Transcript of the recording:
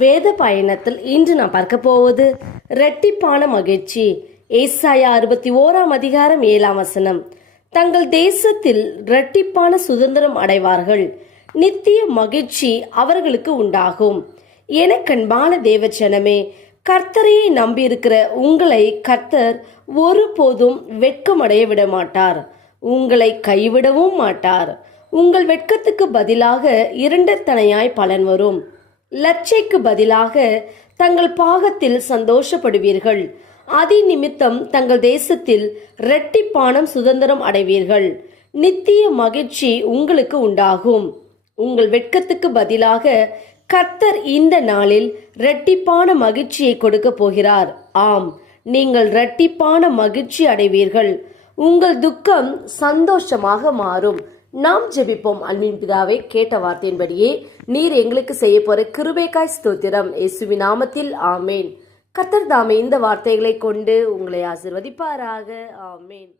வேத பயணத்தில் இன்று நாம் பார்க்க போவது இரட்டிப்பான மகிழ்ச்சி. ஏசாயா 61:7 தங்கள் தேசத்தில் இரட்டிப்பான சுதந்திரம் அடைவார்கள், நித்திய மகிழ்ச்சி அவர்களுக்கு உண்டாகும். எனக்கன்பான தேவச்சனமே, கர்த்தரையை நம்பியிருக்கிற உங்களை கர்த்தர் ஒருபோதும் வெட்கமடைய விட மாட்டார், உங்களை கைவிடவும் மாட்டார். உங்கள் வெட்கத்துக்கு பதிலாக இரண்டத்தனையாய் பலன் வரும். லட்சைக்கு பதிலாக தங்கள் பாகத்தில் சந்தோஷப்படுவீர்கள். அதி நிமித்தம் தங்கள் தேசத்தில் இரட்டிப்பான சுதந்திரம் அடைவீர்கள், நித்திய மகிழ்ச்சி உங்களுக்கு உண்டாகும். உங்கள் வெட்கத்துக்கு பதிலாக கர்த்தர் இந்த நாளில் இரட்டிப்பான மகிழ்ச்சியை கொடுக்க போகிறார். ஆம், நீங்கள் இரட்டிப்பான மகிழ்ச்சி அடைவீர்கள். உங்கள் துக்கம் சந்தோஷமாக மாறும். நாம் ஜெபிப்போம். அன்பின் பிதாவே, கேட்ட வார்த்தையின்படியே நீர் எங்களுக்கு செய்ய போற கிருபைக்காய் ஸ்தோத்திரம். இயேசுவின் நாமத்தில் ஆமேன். கர்த்தர் தாமே இந்த வார்த்தைகளை கொண்டு உங்களை ஆசீர்வதிப்பாராக. ஆமேன்.